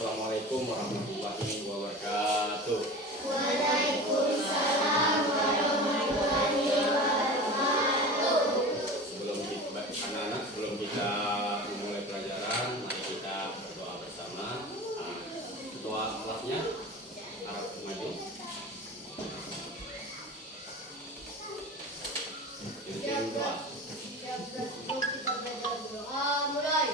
Assalamualaikum warahmatullahi wabarakatuh. Waalaikumsalam warahmatullahi wabarakatuh. Sebelum kita memulai pelajaran, mari kita berdoa bersama. Ketua kelasnya harap maju. Pimpin doa. Kita belajar doa mulai.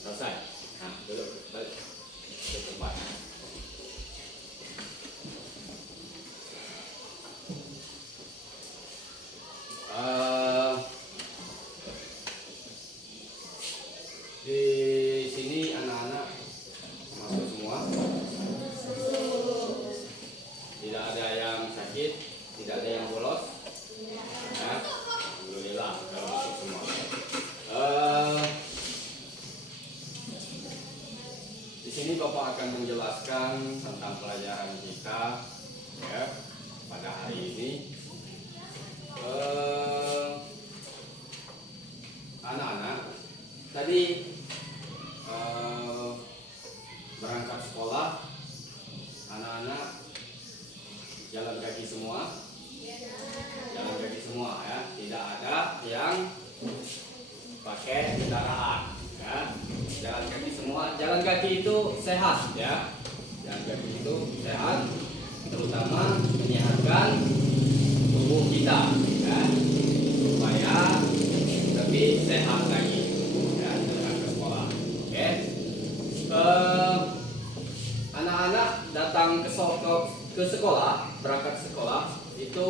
Selesai. Nah, duduk balik ke tempat. Di sini anak-anak masuk semua. Tidak ada yang sakit, tidak ada yang bolos. Ya, alhamdulillah kalau masuk semua. Di sini Bapak akan menjelaskan tentang pelajaran kita ya pada hari ini. Anak-anak tadi berangkat sekolah, anak-anak jalan kaki semua, ya, tidak ada yang pakai kendaraan, ya, jalan kaki semua. Jalan kaki itu sehat, ya, jalan kaki itu sehat, terutama menyehatkan tubuh kita, ya, supaya lebih sehat lagi, ya, dengan ke sekolah. Oke. Anak-anak datang ke sekolah, berangkat sekolah itu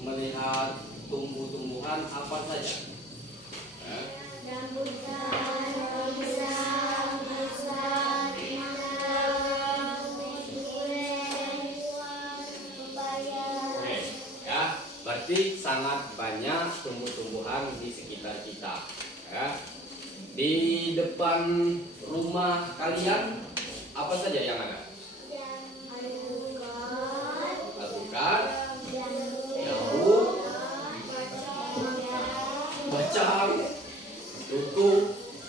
melihat tumbuh-tumbuhan apa saja. Ya. Oke, ya, berarti sangat banyak tumbuh-tumbuhan di sekitar kita. Ya. Di depan rumah kalian apa saja yang ada? Alpukat, jambu, bacang, luku.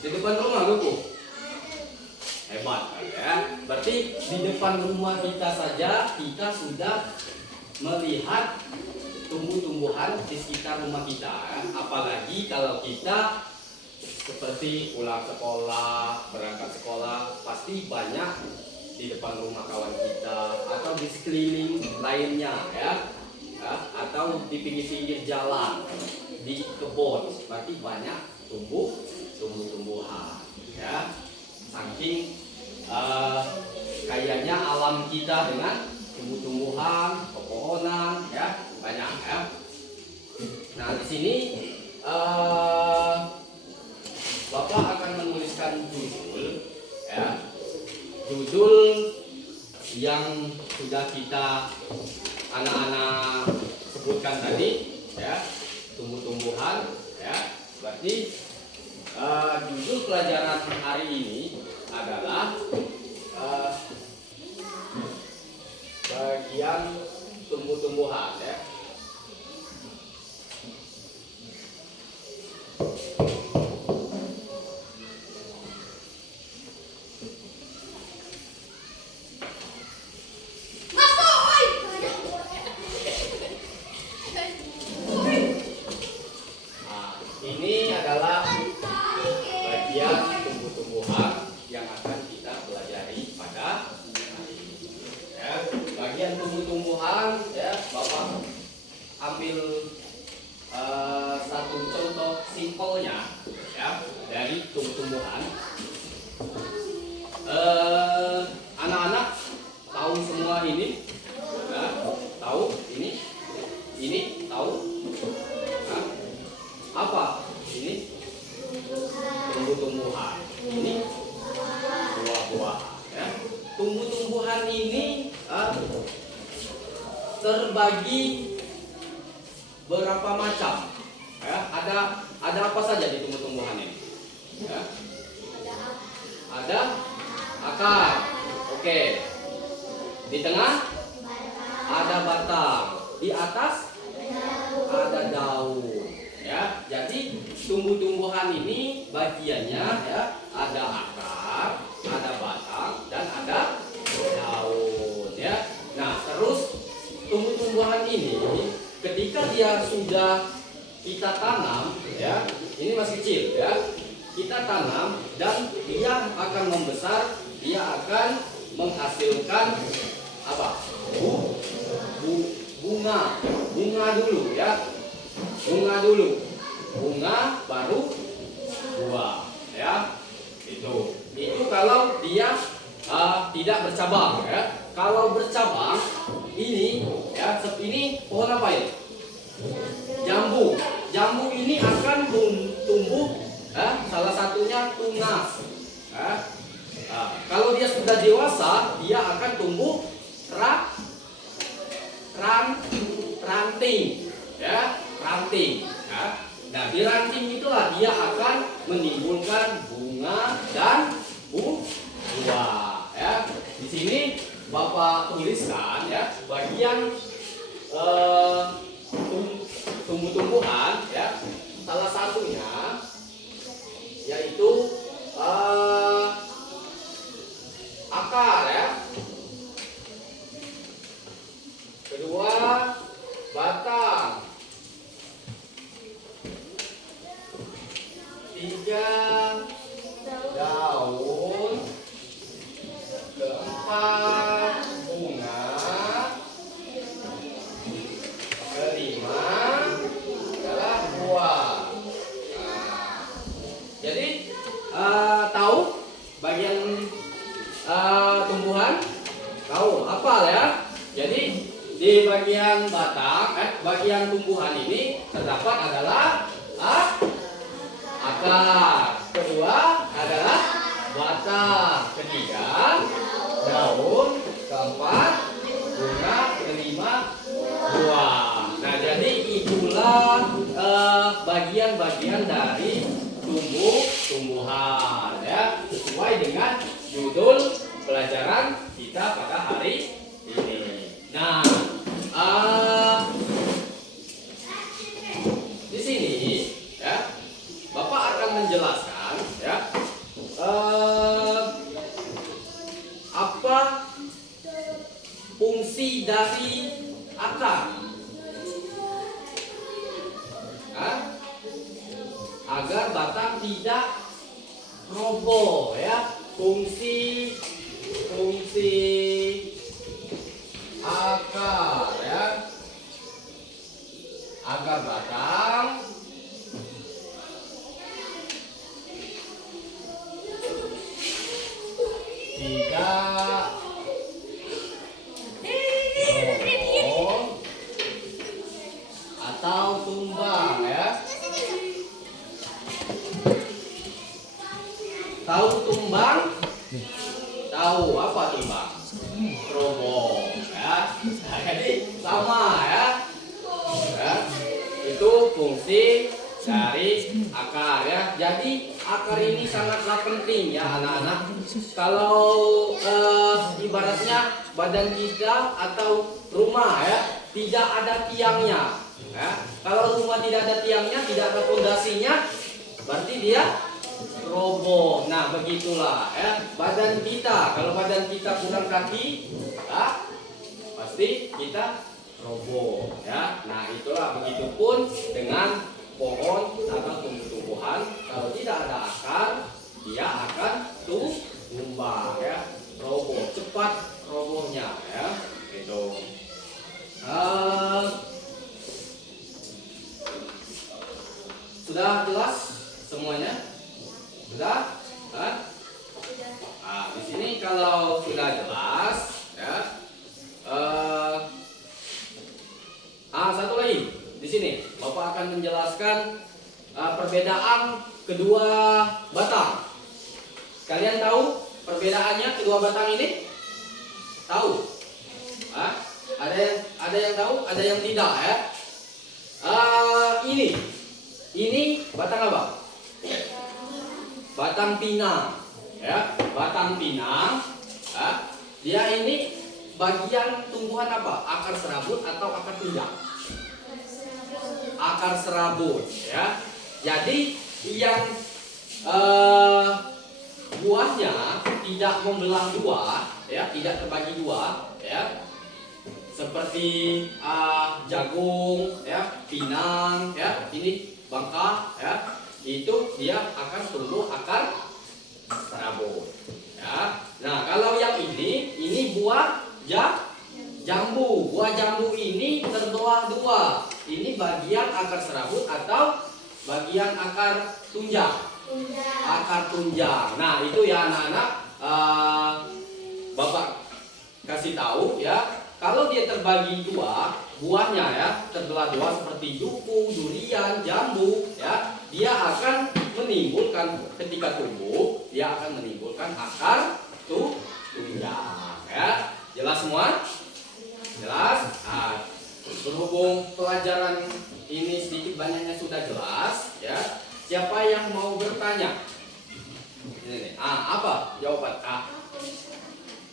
Di depan rumah luku. Hebat, ya. Berarti di depan rumah kita saja kita sudah melihat tumbuh-tumbuhan di sekitar rumah kita, ya. Apalagi kalau kita seperti pulang sekolah, berangkat sekolah, pasti banyak di depan rumah kawan kita atau di sekeliling lainnya, ya, atau di pinggir-pinggir jalan, di kebun, berarti banyak tumbuh-tumbuhan, ya. Saking kayaknya alam kita dengan tumbuh-tumbuhan, pepohonan, ya, banyak, ya. Nah, di sini Bapak akan menuliskan judul, ya, judul yang sudah kita anak-anak sebutkan tadi, ya, tumbuh-tumbuhan, ya. Berarti judul pelajaran hari ini adalah bagian tumbuh-tumbuhan, ya. Ini adalah bagian tumbuh-tumbuhan yang akan kita pelajari pada hari ini. Ya, bagian tumbuh-tumbuhan, ya, Bapak ambil satu contoh simpelnya, ya, dari tumbuh-tumbuhan. tumbuh-tumbuhan. Ini buah-buahan. Ya. Tumbuh-tumbuhan ini terbagi berapa macam. Ya. Ada apa saja di tumbuh-tumbuhan ini? Ya. Ada akar. Oke. Di tengah ada batang. Di atas ada daun. Ya, jadi tumbuh-tumbuhan ini bagiannya ya ada akar, ada batang, dan ada daun. Ya. Nah, terus tumbuh-tumbuhan ini ketika dia sudah kita tanam, ya, ini masih kecil, ya, kita tanam dan dia akan membesar, dia akan menghasilkan apa? Bunga dulu, ya. Bunga baru buah, ya. Itu kalau dia tidak bercabang, ya. Kalau bercabang ini, ya, ini pohon apa ya? Jambu. Jambu ini akan tumbuh, salah satunya tunas. Kalau dia sudah dewasa, dia akan tumbuh ranting, ya, ranting. Ya. Nah, di ranting itulah dia akan menimbulkan bunga dan buah. Ya. Di sini Bapak tuliskan, ya, bagian tumbuh-tumbuhan, ya, salah satunya yaitu akar, ya. Kedua, batang. Tiga, daun. Keempat, bunga. Kelima adalah buah. Jadi tahu bagian tumbuhan? Tahu apa ya? Jadi di bagian batang, bagian tumbuhan ini terdapat adalah akar. Kedua adalah batang. Ketiga, daun. Keempat, bunga. Kelima, buah. Nah, jadi itulah bagian-bagian dari tumbuh-tumbuhan, ya, sesuai dengan judul pelajaran kita pada hari ini. Nah, di sini, ya, Bapak akan menjelaskan, ya, apa fungsi dari akar. Agar batang tidak roboh, ya. Fungsi akar, ya, agar batang tidak roboh atau tumbang, ya. Tahu tumbang? Tahu apa tumbang? Roboh, ya. Nah, jadi sama, ya. Itu fungsi dari akar, ya. Jadi akar ini sangatlah penting, ya, anak-anak. Kalau ibaratnya badan kita atau rumah, ya, tidak ada tiangnya, ya. Kalau rumah tidak ada tiangnya, tidak ada fondasinya, berarti dia roboh. Nah, begitulah, ya, badan kita. Kalau badan kita kurang kaki, ya, pasti kita roboh, ya. Nah, itulah, begitupun dengan pohon atau tumbuh-tumbuhan. Kalau tidak ada akar, dia akan tumbang, ya, roboh, cepat robohnya, ya. Itu sudah jelas semuanya? Sudah? Nah, di sini kalau sudah jelas, ya. Satu lagi di sini Bapak akan menjelaskan perbedaan kedua batang. Kalian tahu perbedaannya kedua batang ini? Tahu? Hah? Ada yang tahu, ada yang tidak ya? Ini batang apa? Batang pinang, ya, batang pinang. Ya. Dia ini bagian tumbuhan apa? Akar serabut atau akar tunjang? Akar serabut, ya. Jadi yang buahnya tidak membelah dua, ya, tidak terbagi dua, ya. Seperti jagung, ya, pinang, ya, ini bangka, ya, itu dia akan tumbuh akar serabut, ya. Nah, kalau yang ini buah jambu. Buah jambu ini terbelah dua. Ini bagian akar serabut atau bagian akar tunjang? Akar tunjang. Nah, itu ya anak-anak, Bapak kasih tahu ya. Kalau dia terbagi dua, buahnya ya terbelah dua seperti duku, durian, jambu, ya, dia akan menimbulkan ketika tumbuh, dia akan menimbulkan akar tunjang, ya. Jelas semua? Jelas? Nah, berhubung pelajaran ini sedikit banyaknya sudah jelas, ya. Siapa yang mau bertanya? Ini nih. Apa jawaban A?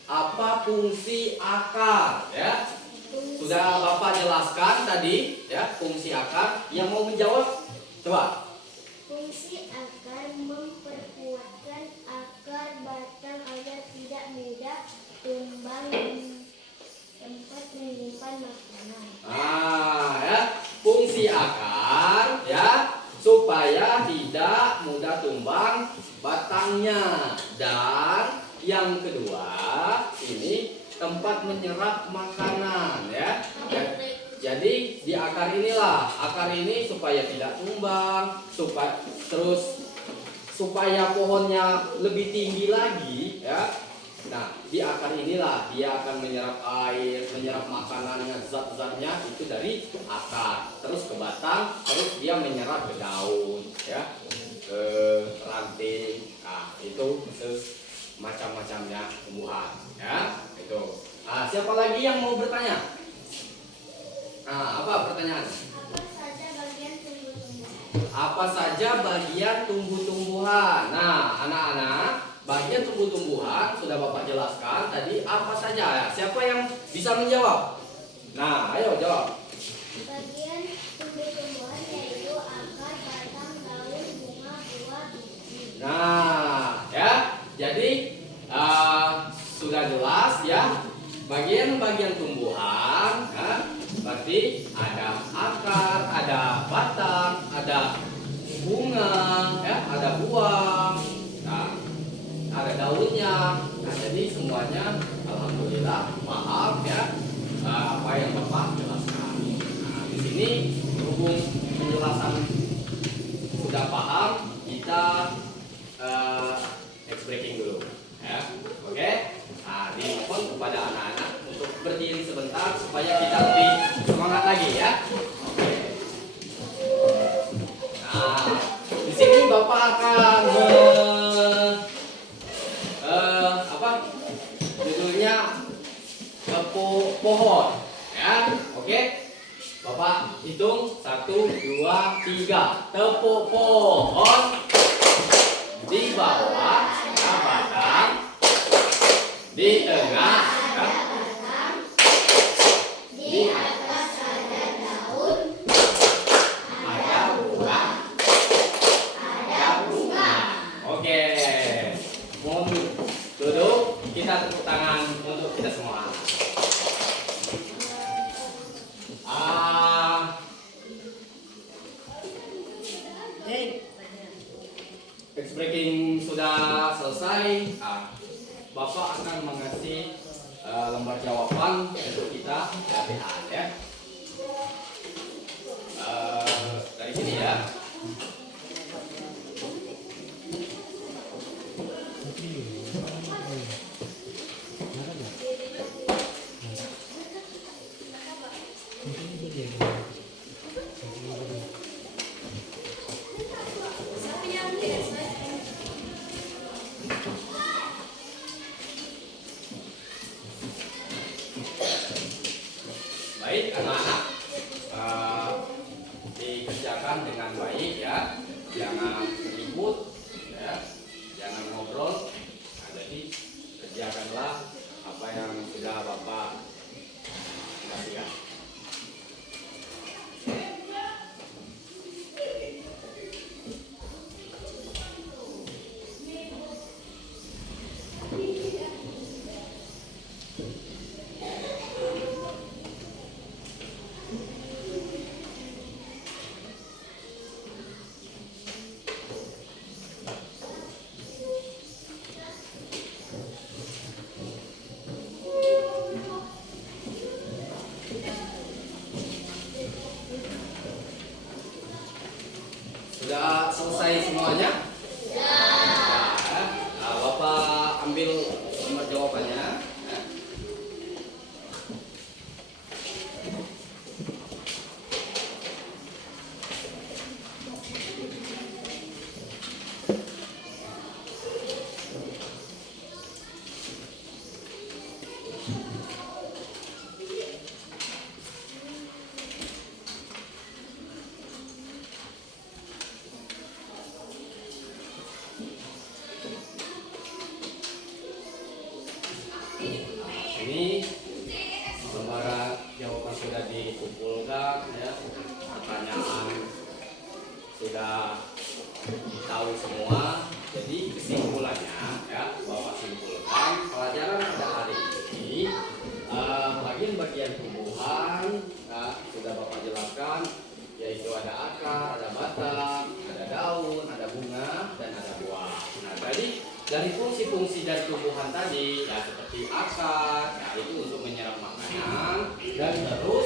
Apa fungsi akar, ya? Sudah Bapak jelaskan tadi, ya, fungsi akar. Yang mau menjawab, coba. Fungsi akar memperkuatkan akar batang agar tidak mudah tumbang di tempat menyimpan makanan. Ya, fungsi akar, ya, supaya tidak mudah tumbang batangnya. Dan yang kedua, ini tempat menyerap makanan, ya. Jadi di akar inilah, akar ini supaya tidak tumbang, supaya pohonnya lebih tinggi lagi, ya. Nah, di akar inilah dia akan menyerap air, menyerap makanannya, zat-zatnya itu dari akar, terus ke batang, terus dia menyerap ke daun, ya, ke ranting. Nah, itu macam-macamnya tumbuhan, ya, itu. Siapa lagi yang mau bertanya? Apa pertanyaan? Apa saja bagian tumbuh-tumbuhan? Apa saja bagian tumbuh-tumbuhan? Nah, anak-anak, bagian tumbuh-tumbuhan sudah Bapak jelaskan tadi apa saja, ya. Siapa yang bisa menjawab? Nah, ayo jawab. Bagian tumbuh-tumbuhan yaitu akar, batang, daun, bunga, buah, biji. Nah, ya. Jadi sudah jelas ya. Bagian-bagian tumbuhan, ya. Berarti ada akar, ada batang, ada bunga, ya, ada buah, nah, ada daunnya. Nah, jadi semuanya alhamdulillah paham ya, apa yang Bapak jelaskan. Nah, di sini berhubung penjelasan sudah paham, kita breaking dulu, ya. Oke. Nah, dimohon kepada anak-anak untuk berdiri sebentar supaya kita lebih semangat lagi, ya. Oke. Nah, di sini Bapak akan judulnya pohon, ya. Oke. Bapak hitung 1, 2, 3. Tepuk pohon di bawah ada batang, di tengah ada batang, di atas ada daun, ada buah, ada bunga. Oke, mohon duduk. Kita tepuk tangan untuk kita semua. Text breaking sudah selesai. Bapak akan mengasih lembar jawaban untuk kita latihan, ya. Dari sini ya. kesimpulannya ya, Bapak simpulkan pelajaran pada hari ini bagian-bagian tumbuhan sudah Bapak jelaskan, yaitu ada akar, ada batang, ada daun, ada bunga, dan ada buah. Nah, tadi dari fungsi-fungsi dari tumbuhan tadi ya, seperti akar, ya itu untuk menyerap makanan, dan terus